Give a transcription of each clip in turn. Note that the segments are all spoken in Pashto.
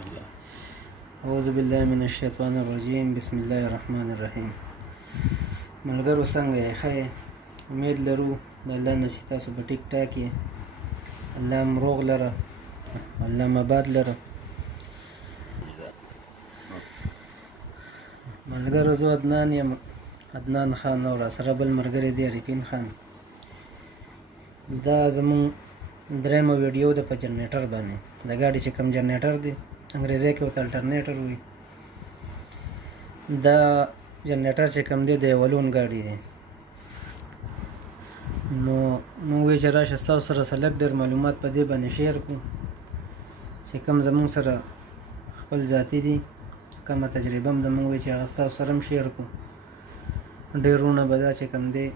الله. اعوذ بالله من الشیطان الرجیم. بسم الله الرحمن الرحیم. ملګرو څنګه یې؟ ښه یې؟ امید لرو د الله نه چې تاسو به ټیک ټاک یې. الله م روغ لره، الله م آباد لره. ملګرو زه عدنان یم، عدنان خان، او راسره بل ملګری دی عرفین خان. دا زمونږ درېیمه ویډیو ده په جنریټر باندې. د ګاډي چې کوم جنریټر دی انګریزي کې ورته الټرنیټر وایي. دا جنریټر چې کوم دی د یولون ګاډي دی. نو موږ وایو چې راشه ستاسو سره سلګ ډېر معلومات په دې باندې شیر کړو چې کوم زمونږ سره خپل ذاتي دي، کومه تجربه هم د موږ وایو چې هغه ستاسو سره هم شیر کړو. ډېرونه به دا چې کوم دی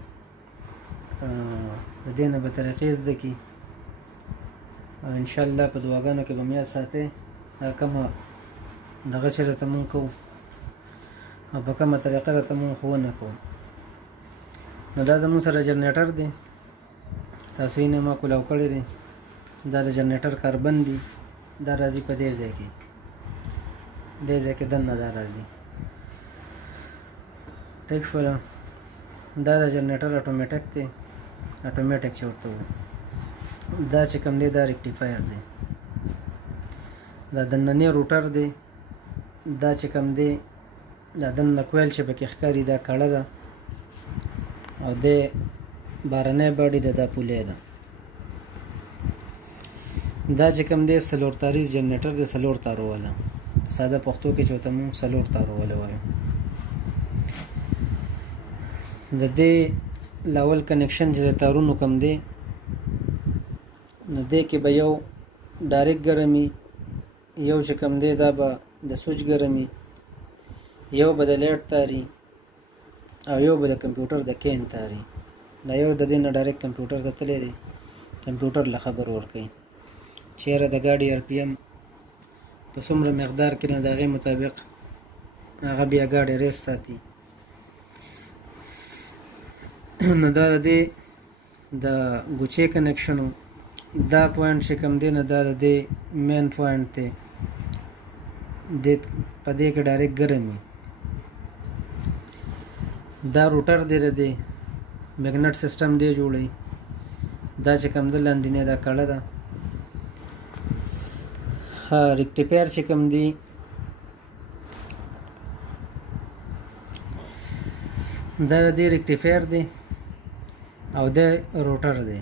د دې نه به طریقې زده کړي. انشاءالله په دعاګانو کې به مې یاد ساتئ دا کومه دغه چې راته مونږ کوو او په کومه طریقه راته مونږ ښوونه کوو. نو دا زمونږ سره جنریټر دی، تاسو یې نه ما کولاو کړی دی. دا د جنریټر کاربن دی، دا راځي په دې ځای کې، دې ځای کې دننه دا راځي. ټیک شوله. دا د جنریټر اټومیټک دی، اټومیټک چې ورته وایي. دا چې کوم دی دا ریکټیفایر دی. دا دننی روټر دی. دا چې کوم دی دا دننه کویل چې پکې ښکاري دا کړه ده، او د بارنی باډي ده، دا پولې ده. دا چې کوم دی څلور تاریز جنریټر دی، څلور تارو والا. په ساده پښتو کې چې ورته مونږ څلور تارو والا وایو. د دې لاول کنیکشن چې د تارونو کوم دی نو دې کې به یو ډایرکټ ګرمي، یو چې کوم دی دا به د سوچ ګرمي، یو به د لیټ تاري، او یو به د کمپیوټر د کین تاري. دا یو د دې نه ډایرکټ کمپیوټر ته تللی دی، کمپیوټر له خبر ورکوي چیرې د ګاډي آر پی ایم په څومره مقدار کې نه د هغې مطابق هغه بیا ګاډي ریس ساتي. نو دا د دې د ګوچې کنیکشن و. دا پوینټ چې کوم دی نه دا د دې مین پوینټ دی. په دې کې ډایرکټ ګرم وي. دا روټر دی د دې میګنټ سیسټم دی جوړوي. دا چې کوم دی لاندینۍ دا کړه ده. ها ریکټیفایر چې کوم دی دا د دې ریکټیفایر دی او د روټر دی.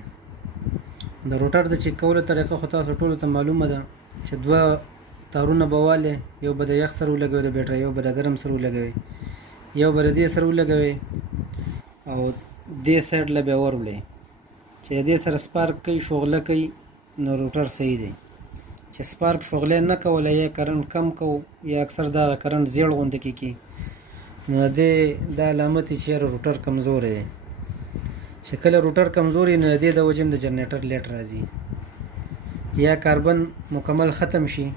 د روټر د چک کولو طریقه خو تاسو ټولو ته معلومه ده چې دوه تارونه به والې، یو به د یخ سره ولګوي د بیټرۍ، یو به د ګرم سره ولګوي، یو به د دې سره ولګوي او دې سایډ له بیا وروړئ چې د دې سره سپارک کوي، شغله کوي، نو روټر صحیح دی. چې سپارک شغله نه کوله یا کرنټ کم کو یا اکثر دا کرنټ زیړ غونډه کې نو دا علامت چې روټر کمزور دی. چې کله روټر کمزوري نو د دې د وجې د جنریټر لیټ راځي یا کاربن مکمل ختم شي.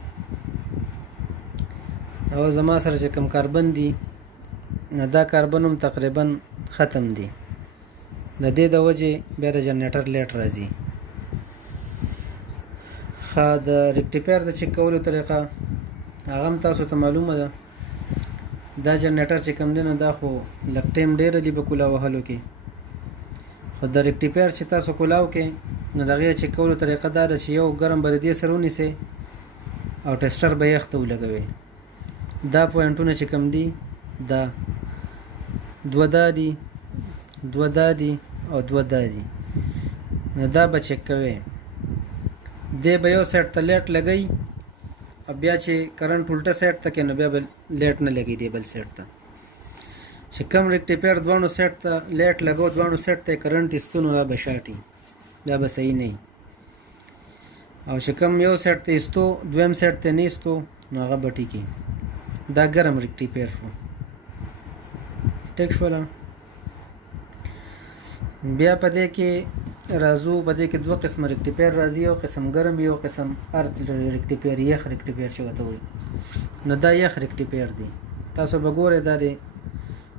او زما سره چې کم کاربن دی نو دا کاربن هم تقریبا ختم دی. د دې د وجې بیا د جنریټر لیټ راځي. ښه د ریکټیفایر د چک کولو طریقه هغه هم تاسو ته معلومه ده. دا جنریټر چې کوم دی نو دا خو لږ ټایم ډېره دی په کولا وهلو کې، خو د ریکټیفایر چې تاسو کولاو کې نو د هغې چک کولو طریقه دا ده چې یو ګرم به د دې سره ونیسئ او ټیسټر به یخ ته ولګوئ. دا پوینټونه چې کوم دي دا دوه دا دي، دوه دا دي او دوه دا دي. نو دا به چک کوئ. دی به یو سایډ ته لیټ لګئ او بیا چې کرنټ الټه سایډ ته کې نو بیا به لیټ نه لګي دی بل سایډ ته. چې کم ریکټیفایر دواړو سایډ ته لیټ لګو، دواړو سایډ ته کرنټ ایستو نو دا به شاټي، دا به صحیح نه وي. او چې کم یو سایډ ته ایستو دویم سایډ ته نه ایستو نو هغه به ټیکي. دا ګرم ریکټیفایر شو. ټیک شوله. بیا په دې کې راځو، په دې کې دوه قسمه ریکټیفایر راځي، یو قسم ګرم وي، یو قسم ارت ریکټیفایر، یخ ریکټیفایر چې ورته وایي. نو دا یخ ریکټیفایر دی. تاسو به ګورئ دا دی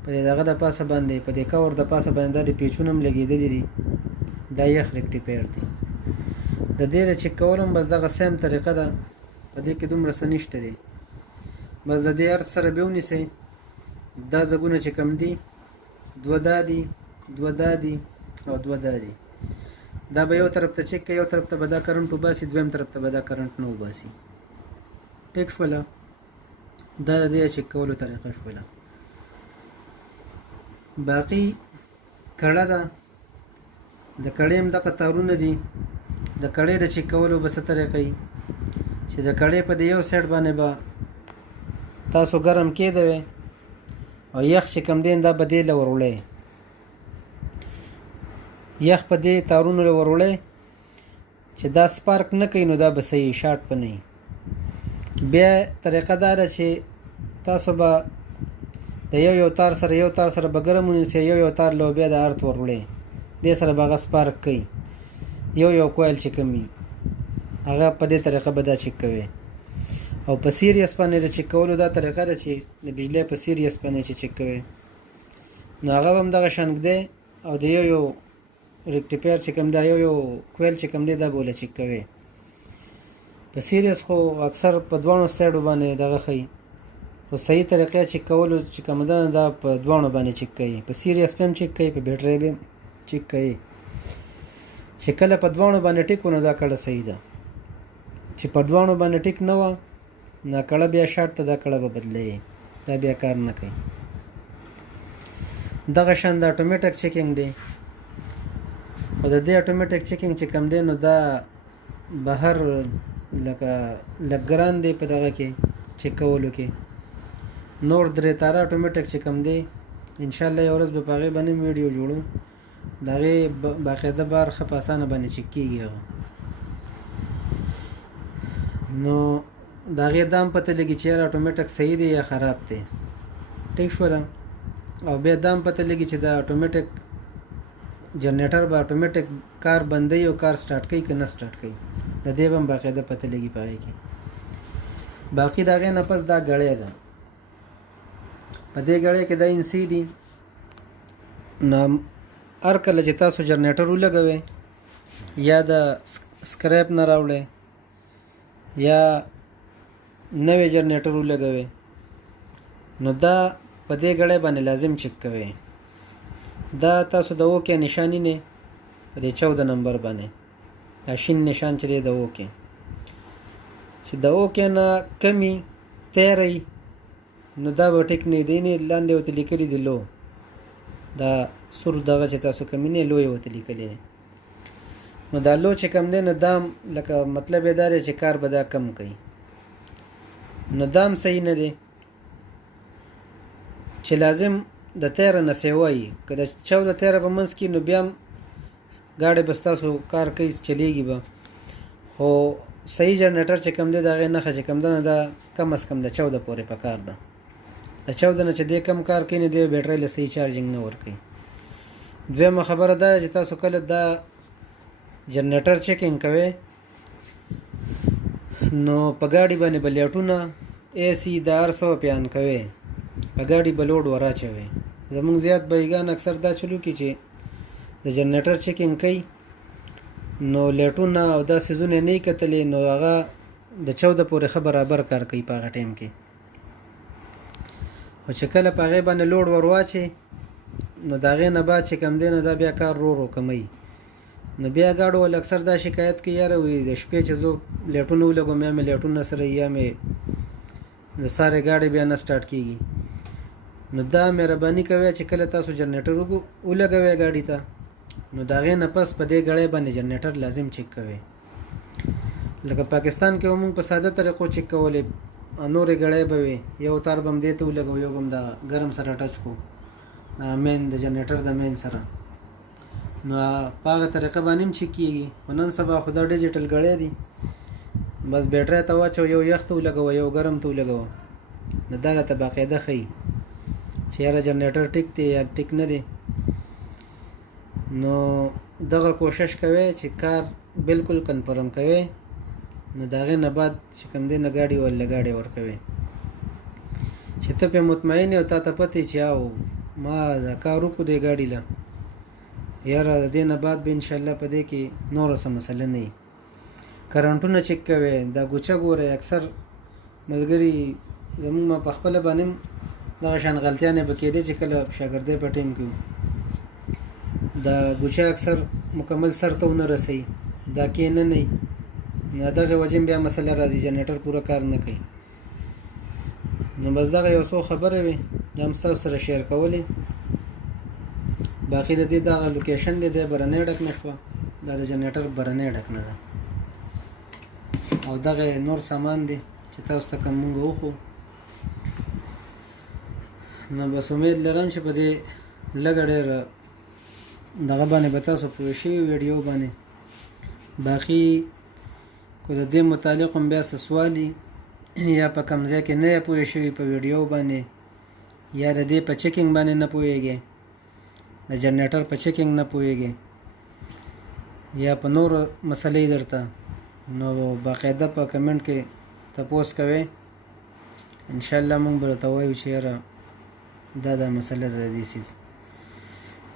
په دغه د پاسه باندې، په دې کور د پاسه باندې دا د پیچونه هم لګېدلي دي. دا یخ ریکټیفایر دی. د دې د چک کولو هم بس دغه سیم طریقه ده. په دې کې دومره څه نشته دی. بس د دې ارت سره به ونیسئ. دا ځګونه چې کم دي دوه دا دي، دوه دا دي او دوه دا دي. دا به یو طرف ته چک کوي، یو طرف ته به دا کرنټ وباسي، دویم طرف ته به دا کرنټ نه وباسي. ټیک شوله؟ دا د دې چک کولو طریقه شوله. باقي کړه ده، د کړې هم دغه تارونه دي. د کړې د چک کولو به څه طریقه وي چې د کړې په دې یو سایډ باندې به تاسو ګرم کېدوئ او یخ چې کوم دی دا به دې له وروړئ، یخ په دې تارونو له وروړئ چې دا سپارک نه کوي، نو دا به صحیح شارټ به نه وي. بیا طریقه دا ده چې تاسو به د یو تار سره به ګرم ونیسئ، یو تار له بیا د ارت وروړئ، دې سره به هغه سپارک کوي. یو کویل چې کوم وي هغه په دې طریقه به دا چک کوي. او په سیریس باندې د چک کولو دا طریقه ده چې د بجلی په سیریس باندې چې چک کوي نو هغه هم دغه شان ږدئ او د یو ریکټیفایر چې کوم دا یو کویل چې کوم دی دا به له چک کوي. په سیریس خو اکثر په دواړو سایډو باندې دغه ښیي، خو صحیح طریقه چک کولو چې کوم ده دا په دواړو باندې چک کوي. په سیریس به هم چک کوي، په بیټرۍ به هم چک کوي. چې کله په دواړو باندې ټیک و نو دا کړه صحیح ده، چې په دواړو باندې ټیک نه وه نو کړه بیا شارټ ته دا کړه به بدلوي، دا بیا کار نه کوي. دغه شان د اټومیټک چیکینګ دی. خو د دې اټومیټک چیکینګ چې کوم دی نو دا بهر لکه لږ ګران دی په دغه کې چک کولو کې. نور درې تاره اټومیټک چې کوم دی انشاءالله یو ورځ به په هغې باندې ویډیو جوړو، د هغې باقاعده بار ښه په اسانه باندې چک کېږي هغه. نو د هغې دا هم پته لګي چې یاره اټومیټک صحیح دی یا خراب دی. ټیک شو ده؟ او بیا دا هم پته لګي چې دا اټومیټک جنریټر به اټومیټک کار بندوي او کار سټارټ کوي که نه سټارټ کوي، د دې به هم باقاعده پته لګي په هغې کې. باقي د هغې نه پس دا ګړۍ ده. په دې ګړۍ کې دا انسي دي. نو هر کله چې تاسو جنریټر ولګوئ یا د سکریپ نه راوړئ یا نوی جنریټر ولګوئ نو دا په دې ګړۍ باندې لازم چک کوئ. دا تاسو د اوکې نشانی نه په دې 14 نمبر باندې دا شین نشان چې دی د اوکې، چې د اوکې نه کمی تیری نو دا به ټیک نه دی، نه لاندې ورته لیکلي دي لو، دا سور دغه چې تاسو کمی نه لو یې ورته لیکلی دی. نو دا لو چې کم دی نو دا لکه مطلب یې دا دی چې کار به دا کم کوي. نو دا هم صحیح نه دی چې لازم د تیره نه سیوا وي. که د 14 تیره په منځ کې نو بیا هم ګاډی به ستاسو کار کوي، چلیږي به. خو صحیح جنریټر چې کم دی د هغې نښه چې کم ده نو دا کم از کم د 14 پورې په کار ده. د 14 نه چې دی کم کار کوي نو دی بیټرۍ له صحیح چارجنګ نه ورکوي. دویمه خبره دا چې تاسو کله دا جنریټر چیکینګ کوئ نو په ګاډي باندې به لیټونه AC د هر څه په آن کوئ، په ګاډي به لوډ وراچوئ. زمونږ زیات بایګان اکثر دا چلو کې چې د جنریټر چیکینګ کوي نو لیټونه او دا سیزونه نه کتلې نو هغه د 14 پورې ښه برابر کار کوي په هغه ټایم کې. خو چې کله په هغې باندې لوډ ور واچي نو د هغې نه بعد چې کم دی نو دا بیا کار رو کموي. نو بیا ګاډو ول اکثر دا شکایت کوي یاره وي د شپې چې زه لیټونه ولګوم یا مې لیټونه سره یا مې د سارې ګاډی بیا نه سټارټ کېږي. نو دا مهرباني کوئ چې کله تاسو جنریټر ولګوئ ګاډي ته نو د هغې نه پس په دې ګړۍ باندې جنریټر لازم چک کوئ. لکه پاکستان کې موږ په ساده طریقو چک کولې، نورې ګړۍ به وي یو تار به هم دې ته ولګو یو به هم د ګرم سره ټچ کو مین د جنریټر د مین سره، نو په هغه طریقه باندې هم چک کېږي. خو نن سبا خو دا ډیجیټل ګړۍ دي، بس بیټرۍ ته واچو یو یخ ته ولګوه یو ګرم ته ولګوه نو دا راته باقاعده ښیي چې یاره جنریټر ټیک دی یا ټیک نه دی. نو دغه کوشش کوئ چې کار بالکل کنفرم کوئ، نو د هغې نه بعد چې کوم دی نه ګاډي ولله ګاډی ورکوئ چې ته پرې مطمئن یې او تا ته پته چې او ما دا کار وکړو دې ګاډي له یاره د دې نه بعد به انشاءالله په دې کې نوره څه مسله نه وي. کرنټونه چک کوي دا ګوچه ګوره اکثر ملګري زموږ ما په خپله باندې هم دغه شان غلطیانې به کېدې چې کله شاګردۍ په ټیم کې دا ګوچه اکثر مکمل سر ته ونه رسوي دا کې نه دغه وجې بیا مسله راځي جنریټر پوره کار نه کوي نو بس دغه یو څو خبرې وي دا هم ستاسو سره شیر کولې باقي د دې دغه لوکیشن دی دی برنۍ ډک نه شوه دا د جنریټر برنۍ ډک نه ده او دغه نور سامان دی چې تاسو ته کوم مونږ وښو نو بس امید لرم چې په دې لږه ډېره دغه باندې به تاسو پوه شوي ویډیو باندې باقي که د دې متعلق هم بیا څه سوال یا په کوم ځای کې نه یې پوه شوي په ویډیو باندې یا د دې په چیکینګ باندې نه پوهیږئ د جنریټر په چیکینګ نه پوهیږئ یا په نورو مسلې درته نو باقاعده په کمنټ کې تپوس کوئ انشاءالله موږ به درته وایو چې یاره دا مسله ده د دې څیز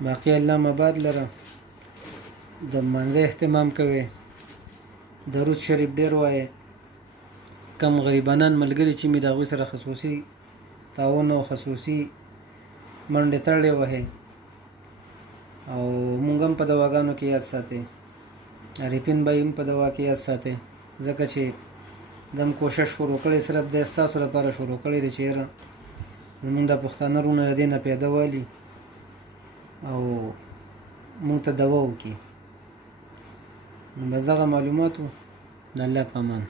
باقي الله مباد لره د لمانځه اهتمام کوئ درود شریف ډېر وایئ کم غریبانان ملګري چې مې د هغوی سره خصوصي تعاون او خصوصي منډې تړلې وهئ او مونږ هم په دواګانو کې یاد ساتئ عارفین بھائی هم په دوا کې یاد ساتئ ځکه چې دم کوشش شروع کړی صرف د ستاسو لپاره شروع کړی دی چې یاره زمونږ د پښتانه وروڼه د دې نه پیدا والي او مونږ ته دوا وکړي نو بس دغه معلومات و د الله په امان